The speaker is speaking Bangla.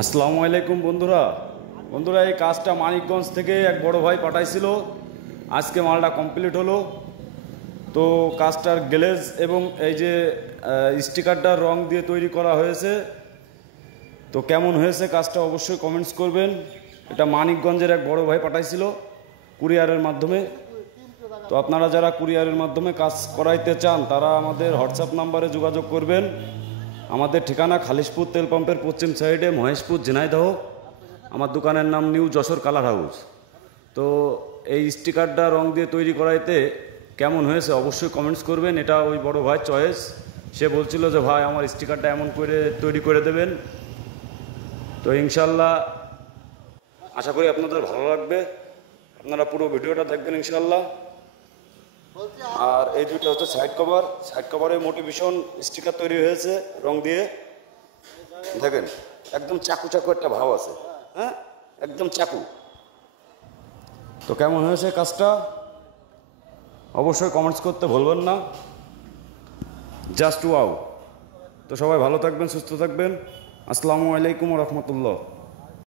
আসসালামু আলাইকুম বন্ধুরা। এই কাজটা মানিকগঞ্জ থেকে এক বড় ভাই পাঠাইছিল। আজকে মালটা কমপ্লিট হলো। তো কাজটার গ্লেজ এবং এই যে স্টিকারটার রং দিয়ে তৈরি করা হয়েছে। তো কেমন হয়েছে কাজটা অবশ্যই কমেন্টস করবেন। এটা মানিকগঞ্জের এক বড় ভাই পাঠাইছিল কুরিয়ারের মাধ্যমে। তো আপনারা যারা কুরিয়ারের মাধ্যমে কাজ করাইতে চান তারা আমাদের হোয়াটসঅ্যাপ নাম্বারে যোগাযোগ করবেন। আমাদের ঠিকানা খালিশপুর তেল পাম্পের পশ্চিম সাইডে, মহেশপুর, ঝিনাইদহ। আমার দোকানের নাম নিউ যশোর কালার হাউস। তো এই স্টিকারটা রং দিয়ে তৈরি করাইতে কেমন হয়েছে অবশ্যই কমেন্টস করবেন। এটা ওই বড় ভাই চয়েস। সে বলছিল যে ভাই আমার স্টিকারটা এমন করে তৈরি করে দেবেন। তো ইনশাল্লাহ আশা করি আপনাদের ভালো লাগবে। আপনারা পুরো ভিডিওটা দেখবেন ইনশাল্লাহ। আর এই দুটো হচ্ছে সাইড কভার। সাইড কভারে মোটিভেশন স্টিকার তৈরি হয়েছে রং দিয়ে। দেখেন একদম চাকু চাকু একটা ভাব আছে, হ্যাঁ, একদম চাকু। তো কেমন হয়েছে কাজটা অবশ্যই কমেন্টস করতে ভুলবেন না। Just wow. তো সবাই ভালো থাকবেন, সুস্থ থাকবেন। আসসালামু আলাইকুম ওয়া রাহমাতুল্লাহ।